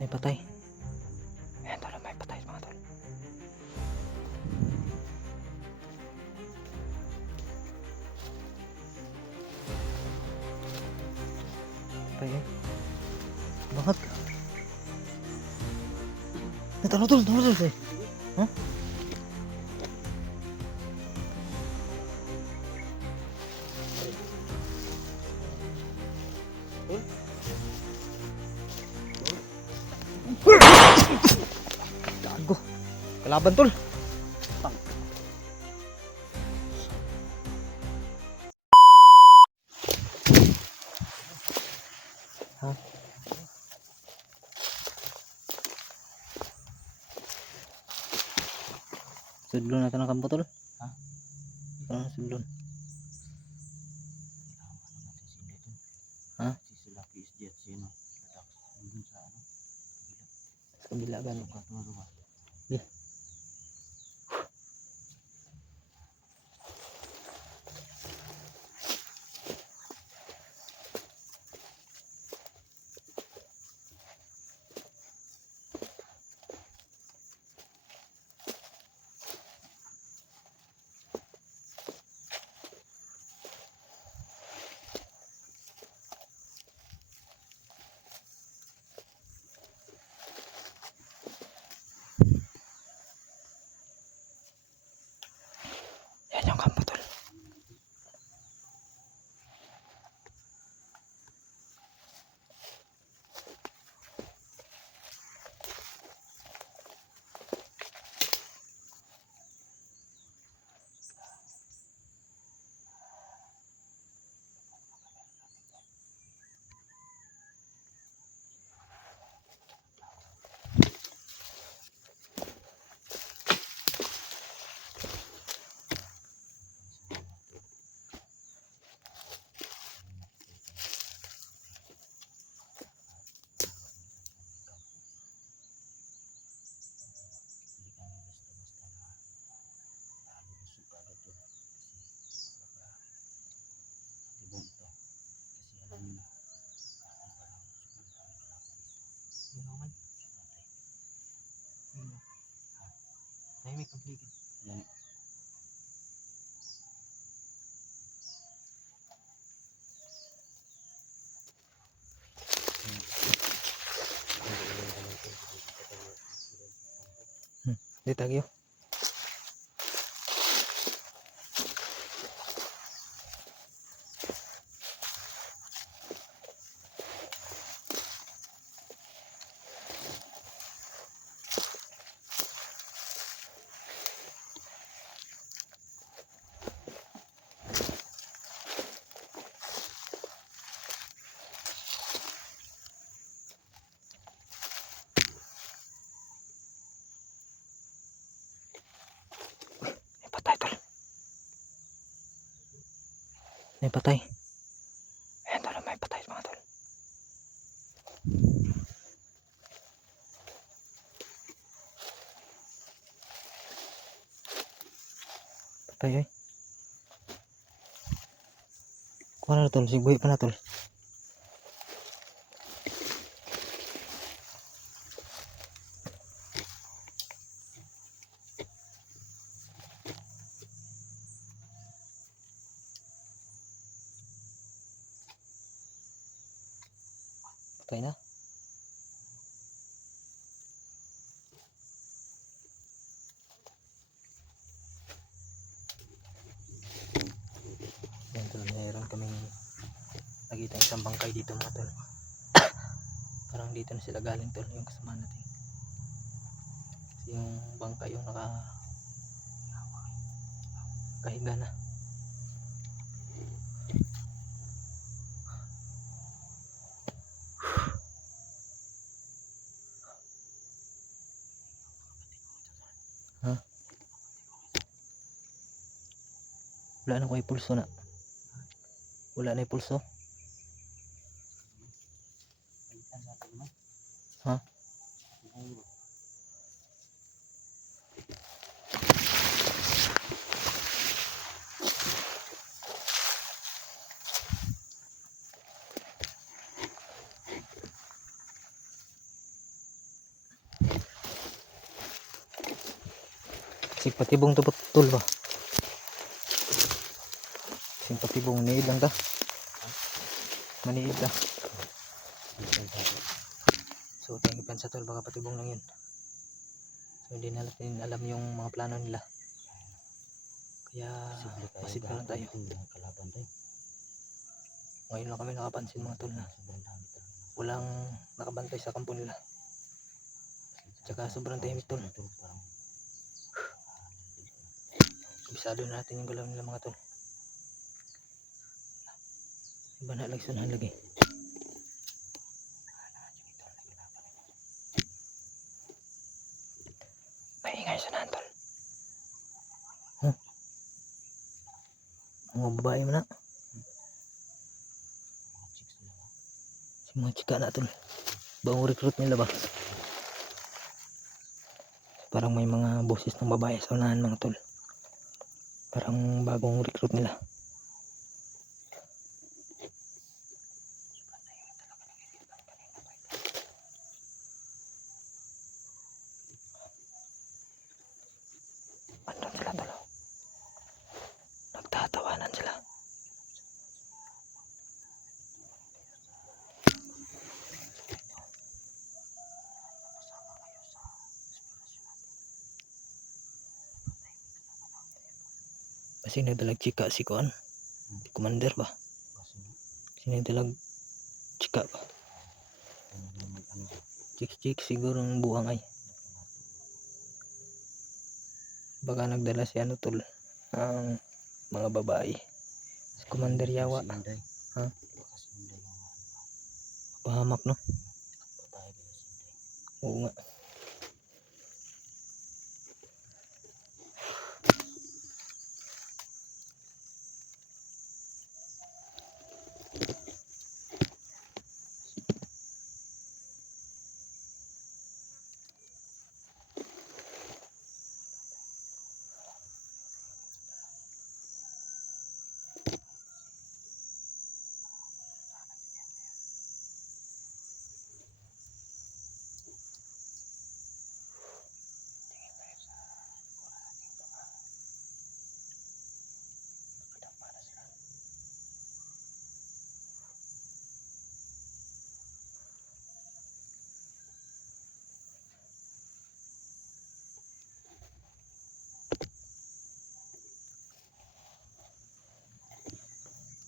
May patay. Ayan tol, may patay mga tol. Patay eh. Bakit? Tol, tol, tol, tol. Huh? Gago. Kalaban tol. Ha? Sudlon natin ang kampo tol. Ha? Parang sudlon. Ha? Si Lucky is jet sino? Dun sa ano? Sa kabila gano'n. Yeah. Yan yung kampo tol. Tahimik ang paligid. Yan. Di tagyo. May patay tol. May patay. Ayan tol, may patay mga tol. Patay eh. Kuha na tol, sigbuhi pa na tol. Patay na. Yan tol, mayroon kaming nakita isang bangkay dito mga tol. Parang dito na sila galing tol, yung kasama natin. Kasi yung bangkay yung nakahiga na. Ha? Wala na ko ay pulso na. Wala na yung pulso. Ha? Patibong to tol ba? Patibong niid lang ta. Maniid ta. So tingipan sa tol baka patibong lang yun. So hindi natin alam yung mga plano nila. Kaya masip na lang tayo. Kalaban tayo. Ngayon lang kami nakapansin mga tol na walang nakabantay sa kampo nila. Tsaka sobrang tahimik tol. Kabisado na natin yung galaw nila mga tol. Iba na lagsunan lagi. Maingay sunahan tol. Mga babae mo na. Si mga chika na tol. Bagong recruit nila ba? Parang may mga boses ng babae sa unahan mga tol. Parang bagong recruit nila. Andun sila tol. Nagtatawanan sila. Kasi nagdalag chika si Kuan. Commander ba? Sinagdalag chika ba? Chik siguro ng buwang ay. Baka nagdala si ano tol ang mga babae. Si Commander Yawa. Ha? Pahamak no? Oo nga.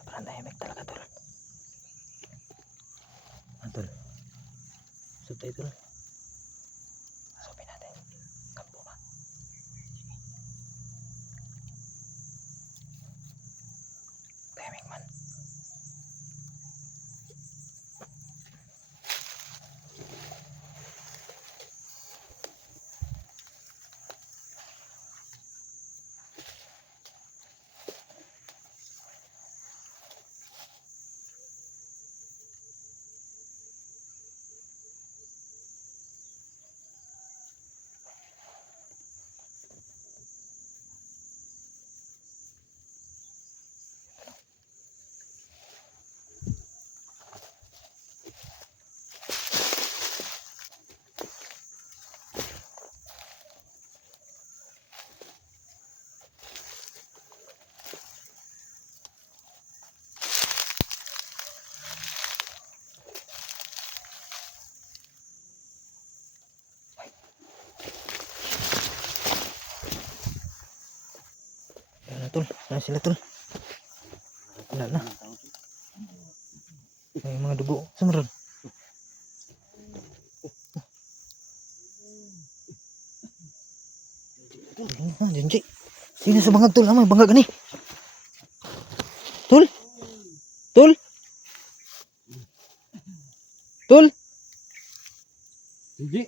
Sobrang tahimik talaga tol. Tol. Subtay tol. Supin natin. Kampo ba? Tahimik man. Tol, saan sila tol? Wala na. May mga dugo. Saan ron? Janji. Sino sa bangag tol? Amay bangag ni. Tol? Tol? Tol? Hindi.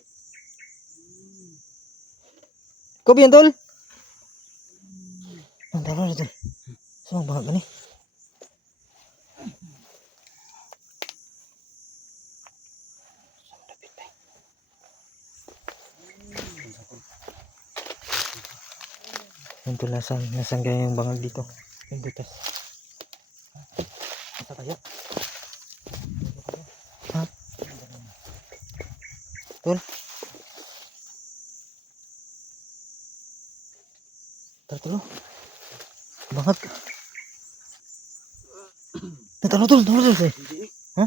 Kau biyan tol? Ang talo na tol. Saan bangag ni? Yan tol, nasan kaya yung bangag dito? Yung butas. Asa kaya? Ha? Tol? Tara tol. Bangat. Tara tol. Hindi. Ha?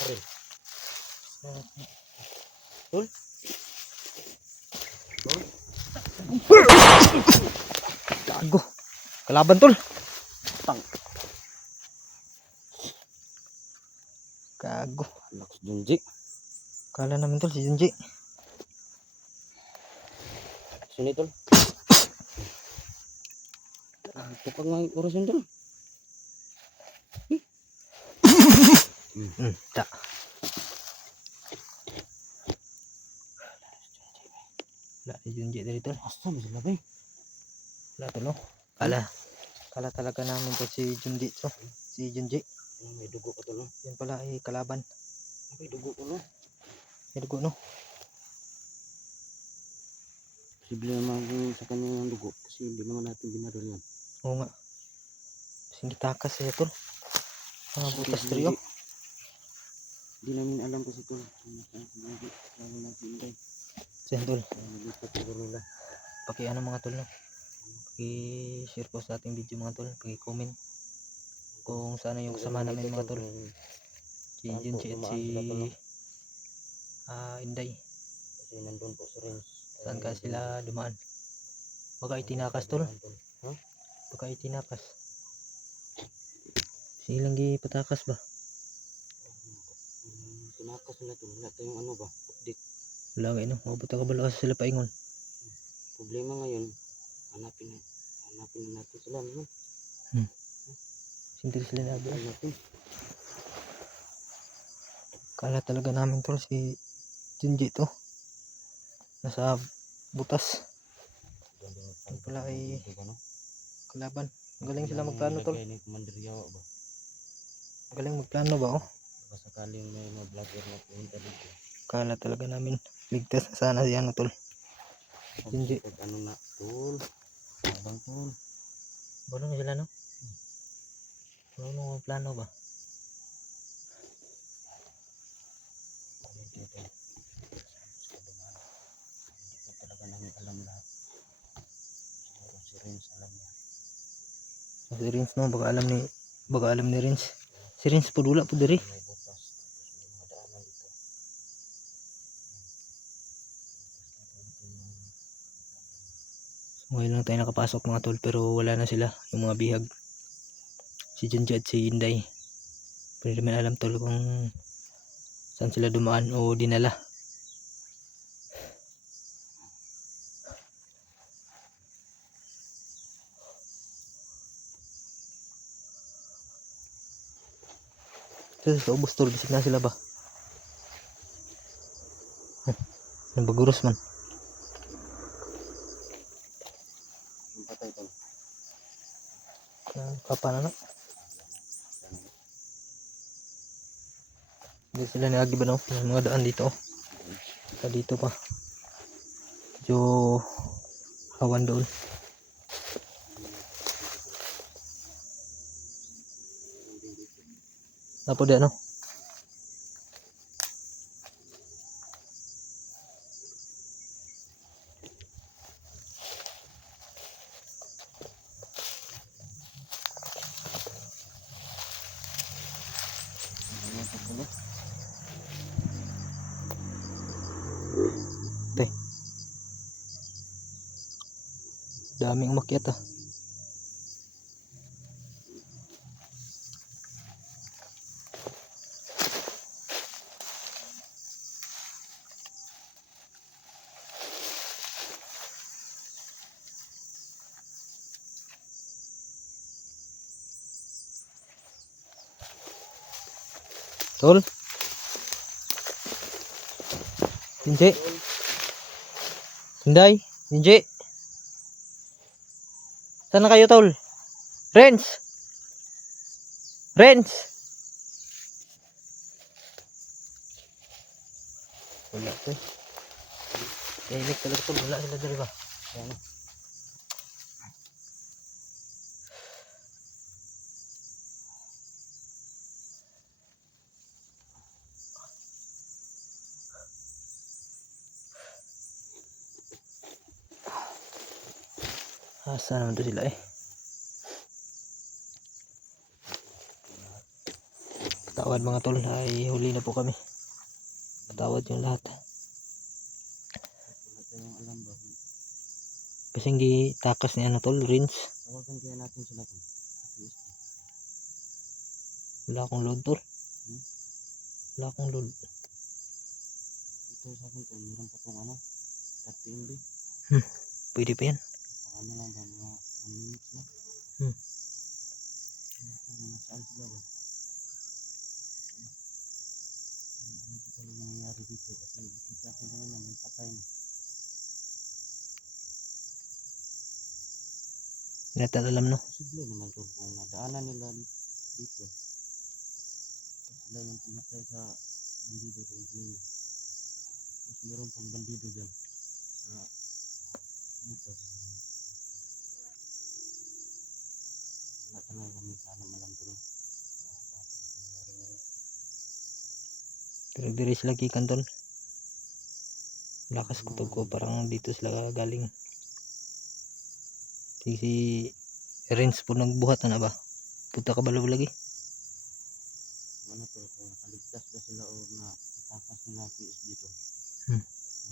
Pare. Tol. Gago. Kalaban tol. Tang. Gago. Lakas Junji. Kala namin tol si Junji. Sini tol. Tukang ng oras yun tol. Tak. Wala si Junji dari tol. Asa mo sila ba? Wala tol no. Kala talaga namin to si Junji to. Si Junji. May dugo ka tol no. Yan pala ay kalaban. May dugo ko no. May dugo no. Posible naman kung sa kanya ng dugo kasi hindi naman natin binaril yan. Oo nga. Kasing gitakas siya tol. Mga butas trio. Hindi namin alam kasi tol. Lalo na si Inday. Siyan tol. Nalipat siguro nila. Ano mga tol no. Share po sa ating video mga tol. Comment kung saan yung kasama namin mga tol. Si Junji at si Inday. Kasi nandun po si Renz. Saan ka sila dumaan? Baka itinakas tol. Baka itinakas. Silang gipatakas ba? Tinakas na tol. Wala tayong ano ba? Update. Wala nga ino. Mabuta ka bala kasi sila paingon. Problema ngayon. Hanapin na natin sila. No? Sintir sila na ba? Hanapin. Kala talaga namin tol si Junji to. Nasa butas. Ang pala ay kalaban. Magaling sila magplano tol. Ni Commander Yawa ba? Magaling magplano ba oh? Baka sakaling may mga vlogger na pumunta dito. Kala talaga namin ligtas na sana si ano tol. Junji. Pag ano na tol. Abang tol. Balong sila no? Ano plano ba? Hindi ko talaga namin alam lahat. Siguro si Renz alam niya. Si Rins no, baka alam ni Rins. Si Rins po dula po diri. May butas. Tapos may mga daanan dito. So, ngayon lang tayo nakapasok mga tol pero wala na sila yung mga bihag. Si Junji at si Inday. Pero hindi naman alam tol kung saan sila dumaan o dinala. Sa ubos tol, bisik na sila ba? Nabaguros man. Yung patay tol. Papa na no? Hindi sila nilagi ba no? May mga daan dito. Sa dito pa. Medyo hawan doon. Napo di ano? Teh. Daming umakyat ah. Tol. Junji. Inday. Junji. Saan na kayo tol? Renz. Wala to eh. Inik talaga tol. Wala sila dali ba? Ano? Asa naman to sila eh. Tawad mga tol, ay huli na po kami. Tawad yung lahat. Wala tayong alam ba? Kasing gitakas ni ano tol, rinse. Tawagan kaya natin sila tol. PSG. Wala akong load tol. Hmm? Wala akong load. Ito sa akin tol, meron pa tong ano, 30 MB. Pwede pa yan. Baka ano lang ba, mga 1 minute na. Hmm. Nasaan sila ba? Ano pa pala nangyayari dito? Kasi kita ko kanina may patay na. Hindi natin alam no. Posible naman tol kung nadaanan nila dito. Sila yung pumatay sa bandido doon kanina. Tapos meron pang bandido dyan sa motor. Wala talaga kami alam tol. Pero diri sila gikan tol. Lakas kutog ko, parang dito sila galing. Si rinse po nagbuhat na ba? Punta ka balaw lagi. Ano tol, kung nakaligtas ba sila o na itakas nila PSG dito.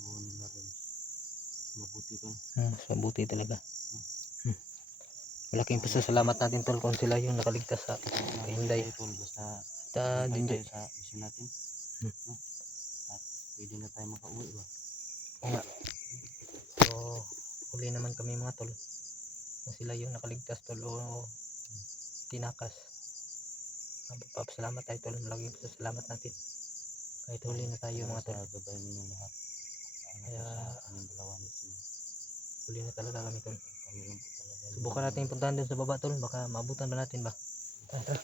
Oo nila rin. Mas mabuti tol. Mas mabuti talaga. Malaking pasasalamat natin tol kung sila yung nakaligtas sa Hinday. Tol, basta At tayo Jinjay. sa mission natin. No? At pwede na tayo makauwi ba? Oo nga. So, huli naman kami mga tol. Kung sila yung nakaligtas tol o tinakas. Papasalamat tayo tol. Malaking pasasalamat natin. Kahit huli na tayo mga tol. Sa gabay ninyo lahat. Kaya Sa kaming dalawa ni Sino. huli na talaga kami tol. Kami lang po talaga. Subukan natin puntahan dun sa baba tol. Baka maabutan ba natin ba? Tara.